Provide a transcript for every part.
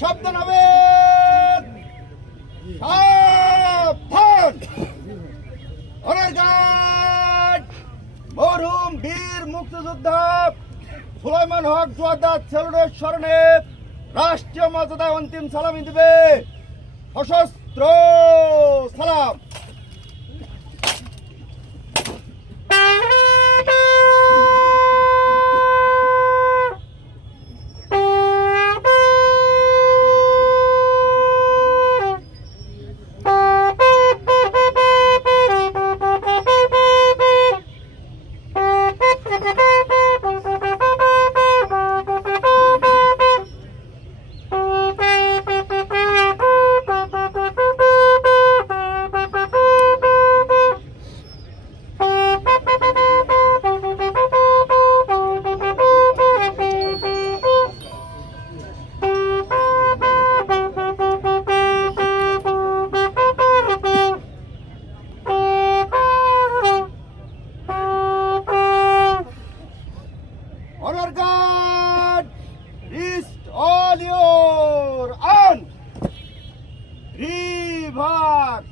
শব্দ honour guard বীর মুক্তিযোদ্ধা সুলাইমান হক জোয়াদার সেলুনের স্মরণে রাষ্ট্রীয় মর্যাদায় অন্তিম সালামি দিবে। সশস্ত্র সালাম। Reverse.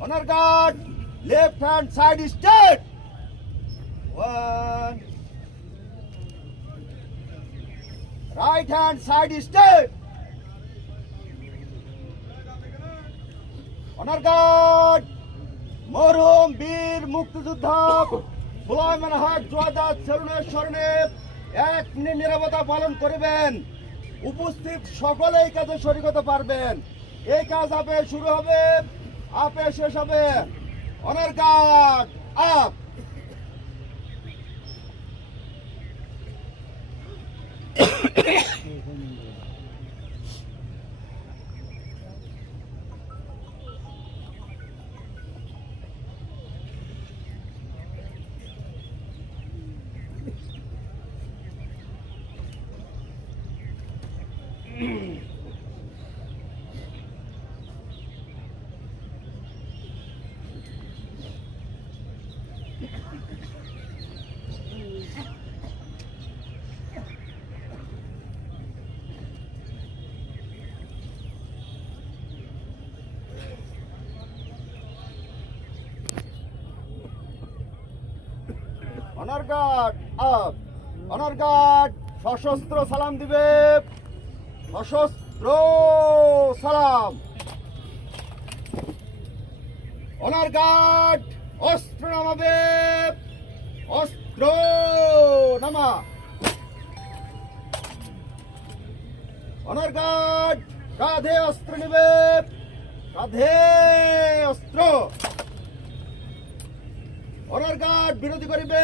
Honor guard, left hand side is straight. One. Right hand side is straight. Honor guard. মরহুম বীর মুক্তিযোদ্ধা সুলাইমান হক জোয়াদা সেলুনের স্মরণে এক নিরাপত্তা পালন করবেন। উপস্থিত সকলে এই কাজে শরিক হতে পারবেন। এই কাজ আপে শুরু হবে, আপে শেষ হবে। Guard up. Honour guard up honour guard সশস্ত্র সালাম দিবে। সশস্ত্র সালাম। অনার গার্ড অস্ত্র নামাবে। অস্ত্র নামা। অনার গার্ড কাঁধে অস্ত্র নেবে। কাঁধে অস্ত্র। অনার গার্ড বিরোধী করিবে।